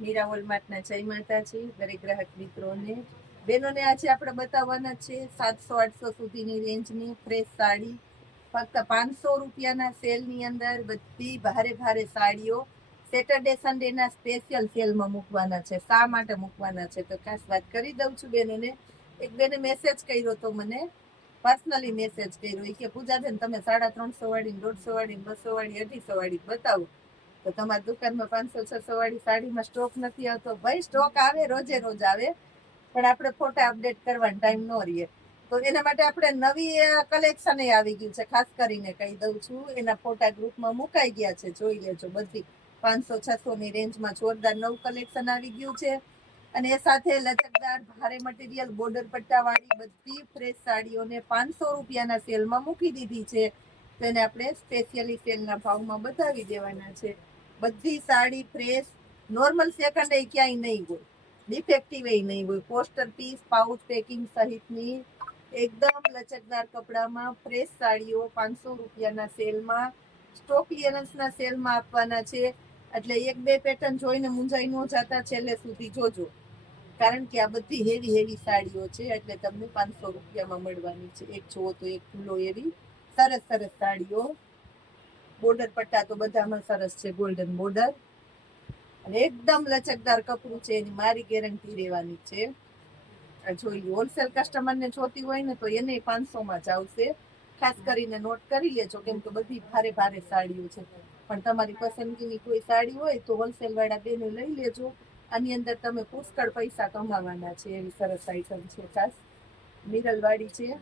મીરા હોલમાર્ટના જય માતાજી દરેક ગ્રાહક મિત્રોને બહેનોને આજે આપણે બતાવવાના છે 700-800 સુધીની રેન્જની ફ્રેશ સાડી ફક્ત 500 રૂપિયાના સેલની અંદર બધી ભારે ભારે સાડીઓ સેટરડે સન્ડેના સ્પેશિયલ સેલમાં મૂકવાના છે. શા માટે મૂકવાના છે તો ખાસ વાત કરી દઉં છું બહેનોને. એક બેને મેસેજ કર્યો તો મને પર્સનલી મેસેજ કર્યો કે પૂજાબેન તમે 350 વાળી 150 વાળી 200 વાળી 250 વાળી બતાવો તો તમારી દુકાનમાં 500-600 વાળી સાડીમાં સ્ટોક નથી આવતો. ભાઈ સ્ટોક આવે, રોજે રોજ આવે, પણ આપણે ફોટા અપડેટ કરવાનો ટાઈમ ન રહીએ. તો એના માટે આપણે નવી કલેક્શન આવી ગયું છે. ખાસ કરીને કહી દઉં છું, એના ફોટા ગ્રુપમાં મુકાઈ ગયા છે, જોઈ લેજો. બધી 500-600 ની રેન્જમાં જોરદાર નવું કલેક્શન આવી ગયું છે. અને એ સાથે લચકદાર ભારે મટીરિયલ બોર્ડર પટ્ટાવાળી બધી ફ્રેશ સાડીઓને 500 રૂપિયાના સેલમાં મૂકી દીધી છે. તેને આપણે સ્પેશિયલી સેલના ભાવમાં બતાવી દેવાના છે. બધી સાડી ફ્રેશ, નોર્મલ સેકન્ડ એ ક્યાંય નહીં હોય, ડિફેક્ટિવ એ નહીં હોય. પોસ્ટર પીસ, પાઉચ પેકિંગ સહિતની એકદમ લચકદાર કપડામાં ફ્રેશ સાડીઓ 500 રૂપિયાના સેલમાં, સ્ટોક ક્લિયરન્સના સેલમાં આપવાના છે. એટલે એક બે પેટર્ન જોઈને મૂંઝાઈ ન જતા, છેલ્લે સુધી જોજો, કારણ કે આ બધી હેવી હેવી સાડીઓ છે. એટલે તમને 500 રૂપિયામાં મળવાની છે. એક જુઓ તો એક ફૂલો એવી સરસ સરસ સાડીઓ. બોર્ડર પટ્ટા તો બધામાં સરસ છે, ગોલ્ડન બોર્ડર, અને એકદમ લચકદાર કપડું છે. એની મારી ગેરંટી રહેવાની છે. જોઈ હોલસેલ કસ્ટમરને જોતી હોય ને તો એને 500 માં જ આવશે. ખાસ કરીને નોટ કરી લેજો, કેમ કે બધી ભારે ભારે સાડીઓ છે. પણ તમારી પસંદગીની કોઈ સાડી હોય તો હોલસેલ વાળા બેને લઈ લેજો. આની અંદર તમે પુષ્કળ પૈસા કમાવાના છે. એવી સરસ આઈટમ છે. ખાસ મિરલ વાળી છે.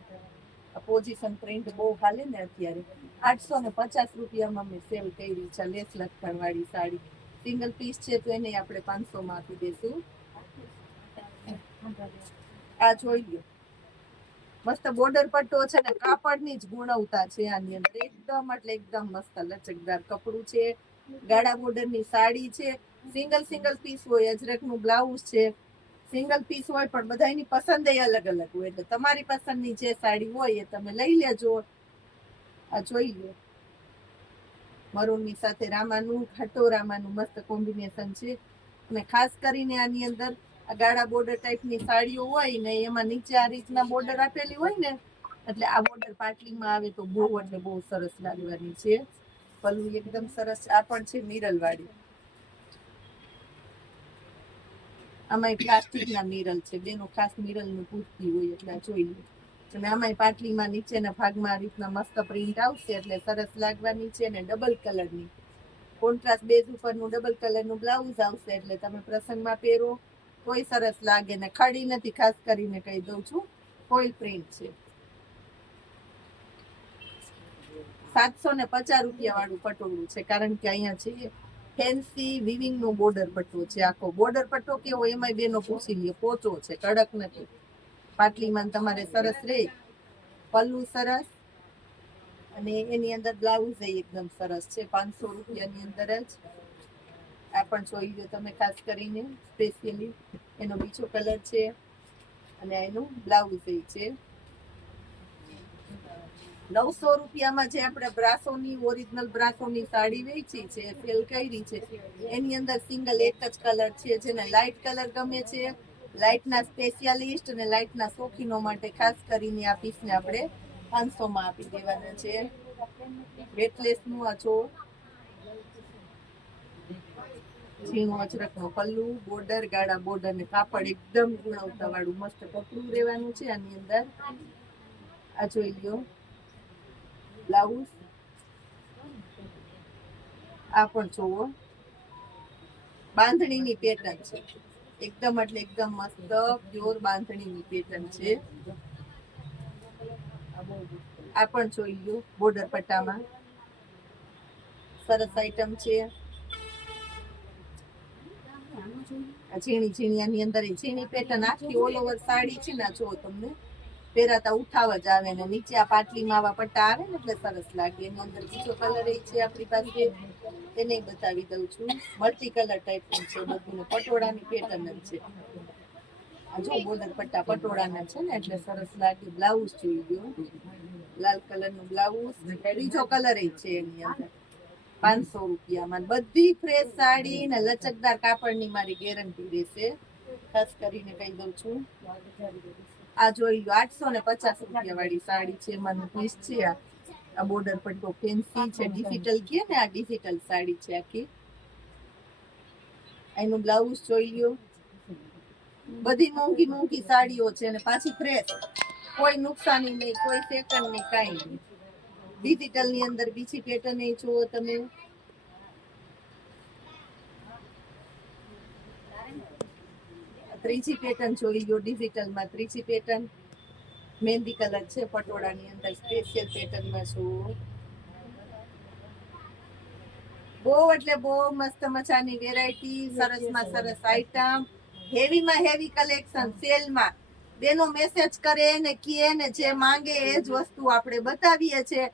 પોઝિશન પ્રિન્ટ બહુ હાલે ને અત્યારે. 850 રૂપિયામાં મેં સેલ કરી છે. લેસ લટકણ વાળી સાડી સિંગલ પીસ છે, તો એને આપણે 500 માં આપી દઈશું. આ જોઈ લો, મસ્ત બોર્ડર પટ્ટો છે ને કાપડની જ ગુણવત્તા છે આની અંદર. એકદમ એટલે એકદમ મસ્ત લચકદાર કપડું છે. ગાળા બોર્ડરની સાડી છે. સિંગલ સિંગલ પીસ હોય, અજરકનું બ્લાઉઝ છે. સિંગલ પીસ હોય પણ બધાની પસંદ અલગ અલગ હોય. એટલે તમારી પસંદની જે સાડી હોય એ તમે લઈ લેજો. આ જોઈ લો, મરૂનની સાથે રામાનું, ખાટો રામાનું મસ્ત કોમ્બિનેશન છે. અને ખાસ કરીને આની અંદર આ ગાળા બોર્ડર ટાઈપની સાડીઓ હોય ને, એમાં નીચે આ રીતના બોર્ડર આપેલી હોય ને, એટલે આ બોર્ડર પાટલીમાં આવે તો બહુ એટલે બહુ સરસ લાગવાની છે. પલ્લું એકદમ સરસ. આ પણ છે મિરલ વાળી. આમાં પ્લાસ્ટિકના મિરલ છે. બેનો ખાસ મિરલનું પૂછતી હોય એટલે જોઈ લો. અને આમાં પાટલીમાં નીચેના ભાગમાં આ રીતના મસ્ત પ્રિન્ટ આવશે, એટલે સરસ લાગવાની છે. ને ડબલ કલરની કોન્ટ્રાસ્ટ બેઝ ઉપરનું ડબલ કલરનું બ્લાઉઝ આવશે, એટલે તમે પ્રસંગમાં પહેરો કોઈ સરસ લાગે. ને ખડી નથી, ખાસ કરીને કહી દઉં છું, ફોઇલ પ્રિન્ટ છે. 750 રૂપિયા વાળું પટોળું છે, કારણ કે અહીંયા છે ફેન્સી વિવિંગ નો બોર્ડર પટ્ટો છે. આખો બોર્ડર પટ્ટો કેવો એમાં બેનો પૂછી લ્યો, પોચો છે, કડક નથી. પાટલીમાં તમારે સરસ રે. પલ્લું સરસ, અને એની અંદર બ્લાઉઝ એકદમ સરસ છે. 500 રૂપિયાની અંદર જ. આ પણ જોઈ લો તમે ખાસ કરીને સ્પેશિયલી. એનો બીજો કલર છે, અને એનું બ્લાઉઝ છે. 900 રૂપિયામાં જે આપણે બ્રાસોની ઓરિજિનલ બ્રાસોની સાડી વેચી છે, સેલ કરી છે, એની અંદર સિંગલ એક જ કલર છે. જેને લાઇટ કલર ગમે છે, લાઇટના સ્પેશિયાલિસ્ટ અને લાઇટના શોખીનો માટે ખાસ કરીને આ પીસને આપણે 500 માં આપી દેવાના છે. વેટલેસનું આ જો ઝીણું અજરકનું પલ્લું, બોર્ડર, ગાળા બોર્ડર ને કાપડ એકદમ ગુણવત્તા વાળું મસ્ત કપડું રહેવાનું છે આની અંદર. આ જોઈ લ્યો બ્લાઉઝ. આ પણ જોવો, બાંધણીની પેટર્ન છે. એકદમ એટલે એકદમ મસ્ત પ્યોર બાંધણીની પેટર્ન છે. આ પણ જોઈ લો, બોર્ડર પટ્ટામાં સરસ આઈટમ છે. ઝીણી ઝીણી આની અંદર ઝીણી પેટર્ન આખી ઓલ ઓવર સાડી છે ને. જો તમને પહેરાતા ઉઠાવ જ આવે ને. નીચે આ પાટલીમાં આવા પટ્ટા આવે ને એટલે સરસ લાગે. એની અંદર બીજો કલર છે આપણી પાસે, એને બતાવી દઉં છું. મલ્ટી કલર ટાઈપનું છે બધું. પટોળાની પેટર્ન છે. આ જો બોર્ડર પટ્ટા પટોળાના છે ને, એટલે સરસ લાગે. બ્લાઉઝ જોઈ ગયો, લાલ કલરનું બ્લાઉઝ. બીજો કલર છે એની અંદર. ₹500 બધી ફ્રેશ સાડી ને લચકદાર કાપડની મારી ગેરંટી રહેશે. ખાસ કરીને કહી દઉં છું. આ જોઈ લો ₹850 વાળી સાડી છે, એમાંનું પીસ છે. આ બોર્ડર પટ્ટો ફેન્સી છે, ડિજિટલ કે ને આ ડિજિટલ સાડી છે આખી. એનું બ્લાઉઝ જોઈ લ્યો. બધી મોંઘી મોંઘી સાડીઓ છે અને પાછી ફ્રેશ, કોઈ નુકસાની નહીં, કોઈ સેકન્ડ નહીં, કાંઈ નહીં. ડિજિટલ ની અંદર બીજી પેટર્ન એ જુઓ તમે. ત્રીજી પેટર્ન જોઈ લો ડિજિટલ માં. ત્રીજી પેટર્ન મહેંદી કલર છે, પટોળાની અંદર સ્પેશિયલ પેટર્નમાં છું. બહુ એટલે બહુ મસ્ત મજાની વેરાયટી, સરસમાં સરસ આઈટમ, હેવીમાં હેવી કલેક્શન સેલમાં. બેનો મેસેજ કરે ને કહે ને જે માંગે એ જ વસ્તુ આપણે બતાવીએ છીએ.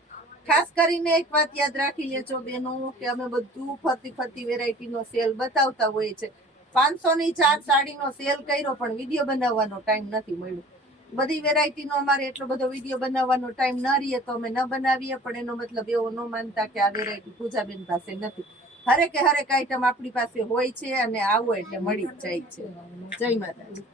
ખાસ કરીને એક વાત યાદ રાખી લેજો બેનો કે અમે બધું ફરતી ફરતી વેરાયટીનો સેલ બતાવતા હોઈએ છે. 500 ની 4 સાડીનો સેલ કર્યો પણ વિડીયો બનાવવાનો ટાઈમ નથી મળ્યો. બધી વેરાયટીનો અમારે એટલો બધો વિડીયો બનાવવાનો ટાઈમ ન રહીએ તો અમે ન બનાવીએ, પણ એનો મતલબ એવો ન માનતા કે આ વેરાયટી પૂજાબેન પાસે નથી. હરેક આઈટમ આપણી પાસે હોય છે અને આવો એટલે મળી જ જાય છે. જય માતાજી.